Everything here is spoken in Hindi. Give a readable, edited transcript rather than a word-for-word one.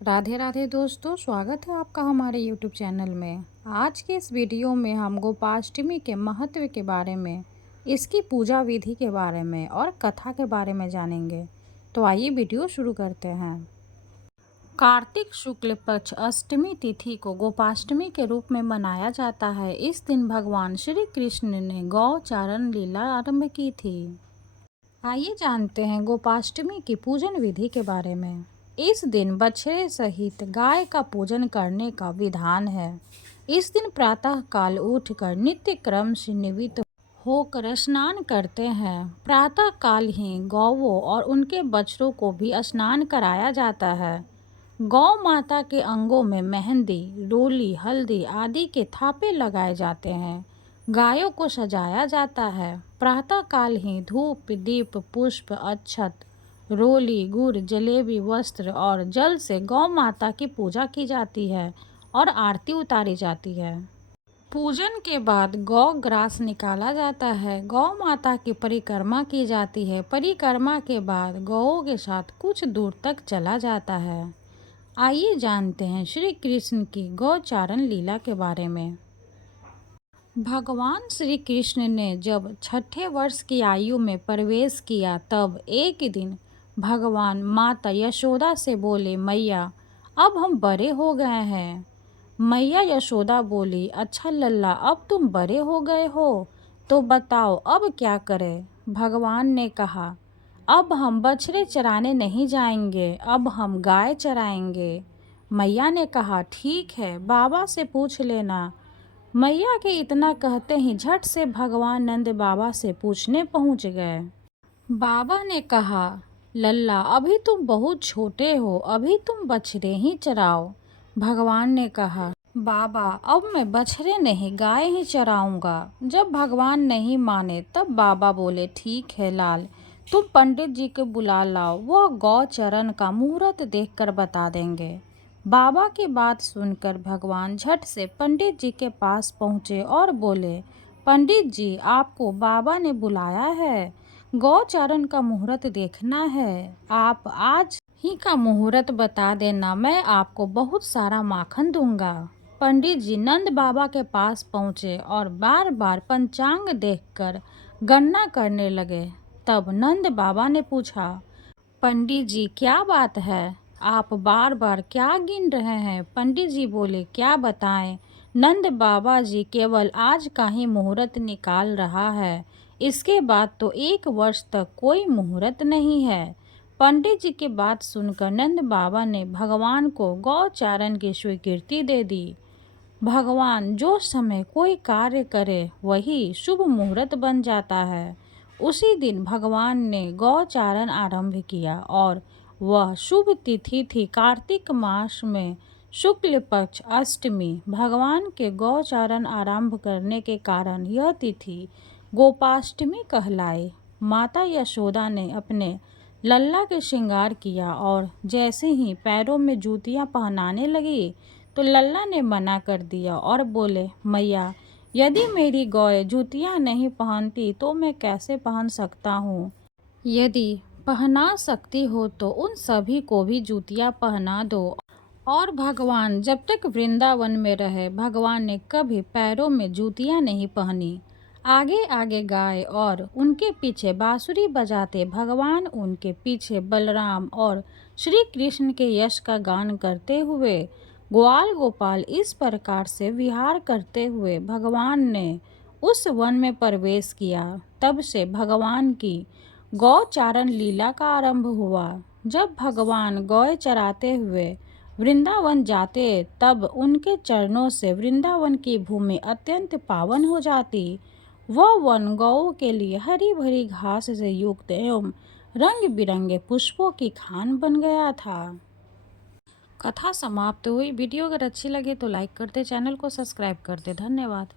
राधे राधे दोस्तों, स्वागत है आपका हमारे YouTube चैनल में। आज के इस वीडियो में हम गोपाष्टमी के महत्व के बारे में, इसकी पूजा विधि के बारे में और कथा के बारे में जानेंगे। तो आइए वीडियो शुरू करते हैं। कार्तिक शुक्ल पक्ष अष्टमी तिथि को गोपाष्टमी के रूप में मनाया जाता है। इस दिन भगवान श्री कृष्ण ने गौ चारण लीला आरंभ की थी। आइए जानते हैं गोपाष्टमी की पूजन विधि के बारे में। इस दिन बछड़े सहित गाय का पूजन करने का विधान है। इस दिन प्रातः काल उठकर नित्य क्रम से निवृत्त होकर स्नान करते हैं। प्रातः काल ही गौवों और उनके बछड़ों को भी स्नान कराया जाता है। गौ माता के अंगों में मेहंदी, रोली, हल्दी आदि के थापे लगाए जाते हैं। गायों को सजाया जाता है। प्रातः काल ही धूप, दीप, पुष्प, अक्षत, रोली, गुड़, जलेबी, वस्त्र और जल से गौ माता की पूजा की जाती है और आरती उतारी जाती है। पूजन के बाद गौ ग्रास निकाला जाता है। गौ माता की परिक्रमा की जाती है। परिक्रमा के बाद गौओं के साथ कुछ दूर तक चला जाता है। आइए जानते हैं श्री कृष्ण की गौचारण लीला के बारे में। भगवान श्री कृष्ण ने जब छठे वर्ष की आयु में प्रवेश किया तब एक दिन भगवान माता यशोदा से बोले, मैया अब हम बड़े हो गए हैं। मैया यशोदा बोली, अच्छा लल्ला, अब तुम बड़े हो गए हो तो बताओ अब क्या करें। भगवान ने कहा, अब हम बछड़े चराने नहीं जाएंगे, अब हम गाय चराएंगे। मैया ने कहा, ठीक है, बाबा से पूछ लेना। मैया के इतना कहते ही झट से भगवान नंद बाबा से पूछने पहुंच गए। बाबा ने कहा, लल्ला अभी तुम बहुत छोटे हो, अभी तुम बछड़े ही चराओ। भगवान ने कहा, बाबा अब मैं बछड़े नहीं गाय ही चराऊंगा। जब भगवान नहीं माने तब बाबा बोले, ठीक है लाल, तुम पंडित जी को बुला लाओ, वह गौ चरण का मुहूर्त देखकर बता देंगे। बाबा की बात सुनकर भगवान झट से पंडित जी के पास पहुँचे और बोले, पंडित जी आपको बाबा ने बुलाया है, गौचारण का मुहूर्त देखना है। आप आज ही का मुहूर्त बता देना, मैं आपको बहुत सारा माखन दूंगा। पंडित जी नंद बाबा के पास पहुँचे और बार बार पंचांग देखकर गणना करने लगे। तब नंद बाबा ने पूछा, पंडित जी क्या बात है, आप बार बार क्या गिन रहे हैं। पंडित जी बोले, क्या बताएं, नंद बाबा जी केवल आज का ही मुहूर्त निकाल रहा है, इसके बाद तो 1 वर्ष तक कोई मुहूर्त नहीं है। पंडित जी की बात सुनकर नंद बाबा ने भगवान को गौचारण की स्वीकृति दे दी। भगवान जो समय कोई कार्य करे वही शुभ मुहूर्त बन जाता है। उसी दिन भगवान ने गौचारण आरंभ किया और वह शुभ तिथि थी कार्तिक मास में शुक्ल पक्ष अष्टमी। भगवान के गौचारण आरंभ करने के कारण यह तिथि गोपाष्टमी कहलाई। माता यशोदा ने अपने लल्ला के श्रृंगार किया और जैसे ही पैरों में जूतियां पहनाने लगी तो लल्ला ने मना कर दिया और बोले, मैया यदि मेरी गौ जूतियां नहीं पहनती तो मैं कैसे पहन सकता हूँ। यदि पहना सकती हो तो उन सभी को भी जूतियां पहना दो। और भगवान जब तक वृंदावन में रहे भगवान ने कभी पैरों में जूतियां नहीं पहनी। आगे आगे गाय और उनके पीछे बांसुरी बजाते भगवान, उनके पीछे बलराम और श्री कृष्ण के यश का गान करते हुए ग्वाल गोपाल इस प्रकार से विहार करते हुए भगवान ने उस वन में प्रवेश किया। तब से भगवान की गौचारण लीला का आरंभ हुआ। जब भगवान गौ चराते हुए वृंदावन जाते तब उनके चरणों से वृंदावन की भूमि अत्यंत पावन हो जाती। वह वन गौओं के लिए हरी भरी घास से युक्त एवं रंग बिरंगे पुष्पों की खान बन गया था। कथा समाप्त हुई। वीडियो अगर अच्छी लगे तो लाइक कर दे, चैनल को सब्सक्राइब कर दे। धन्यवाद।